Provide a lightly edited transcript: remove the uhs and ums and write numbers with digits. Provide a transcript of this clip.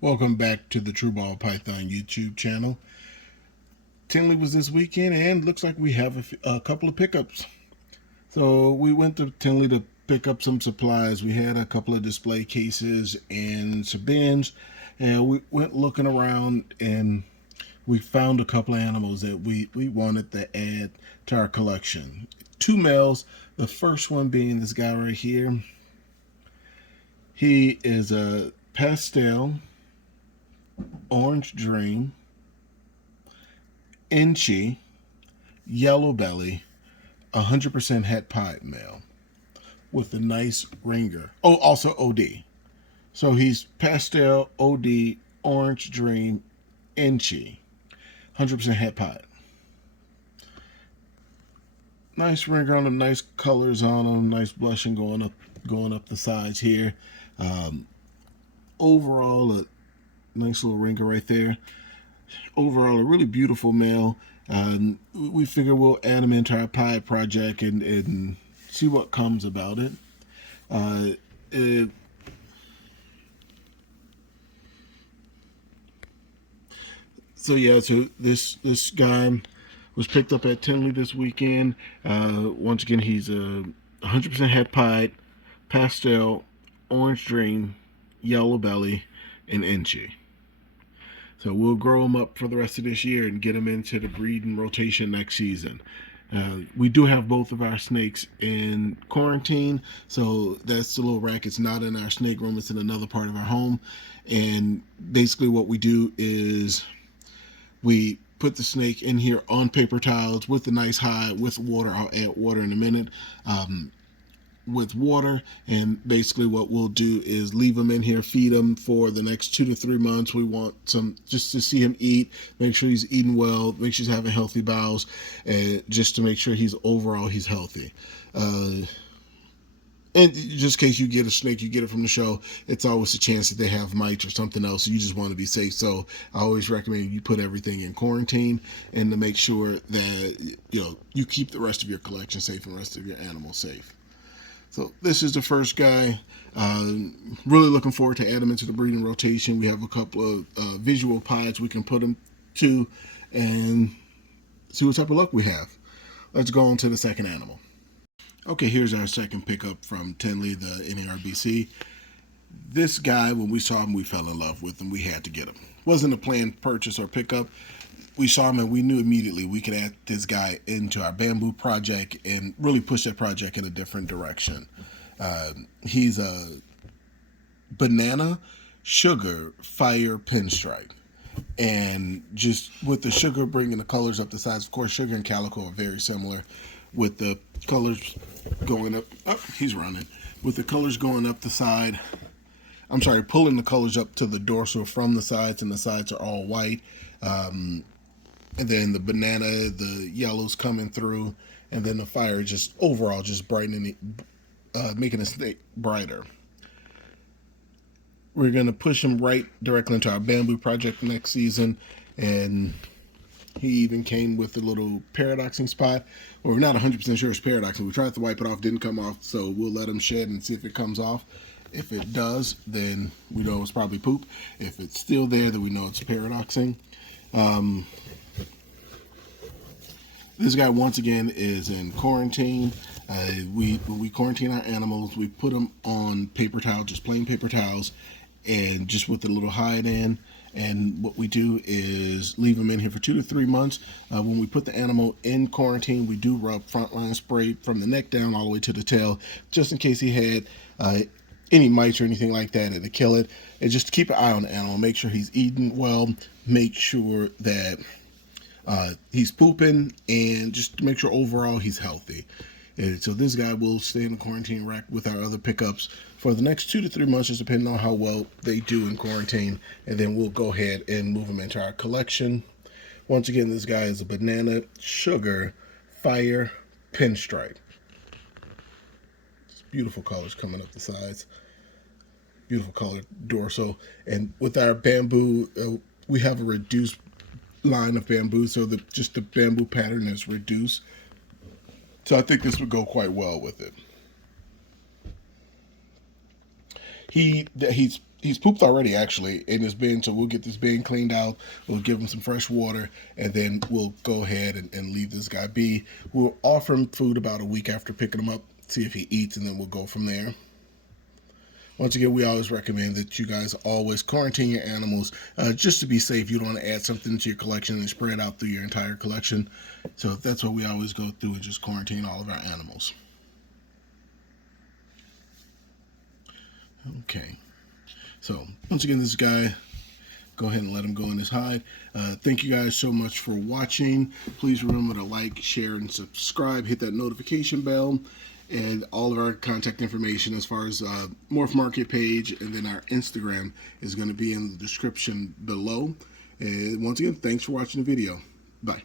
Welcome back to the True Ball Python YouTube channel. Tinley was this weekend and looks like we have a couple of pickups. So we went to Tinley to pick up some supplies. We had a couple of display cases and some bins, and we went looking around and we found a couple of animals that we wanted to add to our collection. Two males, the first one being this guy right here. He is a pastel orange dream, inchy, yellow belly, 100% het pied male with a nice ringer. Oh, also OD. So he's pastel, OD, orange dream, inchy, 100% het pied. Nice ringer on him, nice colors on him, nice blushing going up the sides here. Overall, a nice little ringer right there. Overall, a really beautiful male. We figure we'll add him into our pie project and see what comes about it. So this guy was picked up at Tinley this weekend. Once again, he's a 100% het pied, pastel, orange dream, yellow belly, and inchy. So we'll grow them up for the rest of this year and get them into the breeding rotation next season. We do have both of our snakes in quarantine, so that's the little rack. It's not in our snake room, it's in another part of our home. And basically what we do is we put the snake in here on paper towels with the nice hide with water. I'll add water in a minute. With water, and basically what we'll do is leave him in here, feed him for the next 2 to 3 months. We want some just to see him eat, make sure he's eating well, make sure he's having healthy bowels, and just to make sure he's healthy. And just in case you get a snake, you get it from the show, it's always a chance that they have mites or something else. So you just want to be safe. So I always recommend you put everything in quarantine and to make sure that you keep the rest of your collection safe and the rest of your animals safe. So this is the first guy. Really looking forward to add him into the breeding rotation. We have a couple of visual pods we can put him to and see what type of luck we have. Let's go on to the second animal. Okay, here's our second pickup from Tinley, the NARBC. This guy, when we saw him, we fell in love with him. We had to get him. Wasn't a planned purchase or pickup. We saw him and we knew immediately we could add this guy into our bamboo project and really push that project in a different direction. He's a banana sugar fire pinstripe. And just with the sugar bringing the colors up the sides, of course, sugar and calico are very similar. With the colors going up, he's running. With the colors going up the side, pulling the colors up to the dorsal from the sides, and the sides are all white. And then the banana, the yellows coming through, and then the fire just overall just brightening it, making the snake brighter. We're going to push him right directly into our bamboo project next season, and he even came with a little paradoxing spot. Well, we're not 100% sure it's paradoxing. We tried to wipe it off, didn't come off, so we'll let him shed and see if it comes off. If it does, then we know it's probably poop. If it's still there, then we know it's paradoxing. This guy, once again, is in quarantine. When we quarantine our animals, we put them on paper towels, just plain paper towels, and just with a little hide in. And what we do is leave them in here for 2 to 3 months. When we put the animal in quarantine, we do rub frontline spray from the neck down all the way to the tail, just in case he had any mites or anything like that, to kill it. And just to keep an eye on the animal, make sure he's eating well, make sure that he's pooping, and just to make sure overall he's healthy. And so this guy will stay in the quarantine rack with our other pickups for the next 2 to 3 months, just depending on how well they do in quarantine. And then we'll go ahead and move them into our collection. Once again, this guy is a banana sugar fire pinstripe. Just beautiful colors coming up the sides. Beautiful color dorsal. And with our bamboo, we have a reduced line of bamboo, so just the bamboo pattern is reduced. So I think this would go quite well with it. He's He's pooped already, actually, in his bin. So we'll get this bin cleaned out. We'll give him some fresh water, and then we'll go ahead and leave this guy be. We'll offer him food about a week after picking him up, see if he eats, and then we'll go from there. Once again, we always recommend that you guys always quarantine your animals just to be safe. You don't want to add something to your collection and spread it out through your entire collection. So that's what we always go through, is just quarantine all of our animals. Okay. So once again, this guy, go ahead and let him go in his hide. Thank you guys so much for watching. Please remember to like, share, and subscribe. Hit that notification bell. And all of our contact information as far as Morph Market page and then our Instagram is going to be in the description below. And once again, thanks for watching the video. Bye.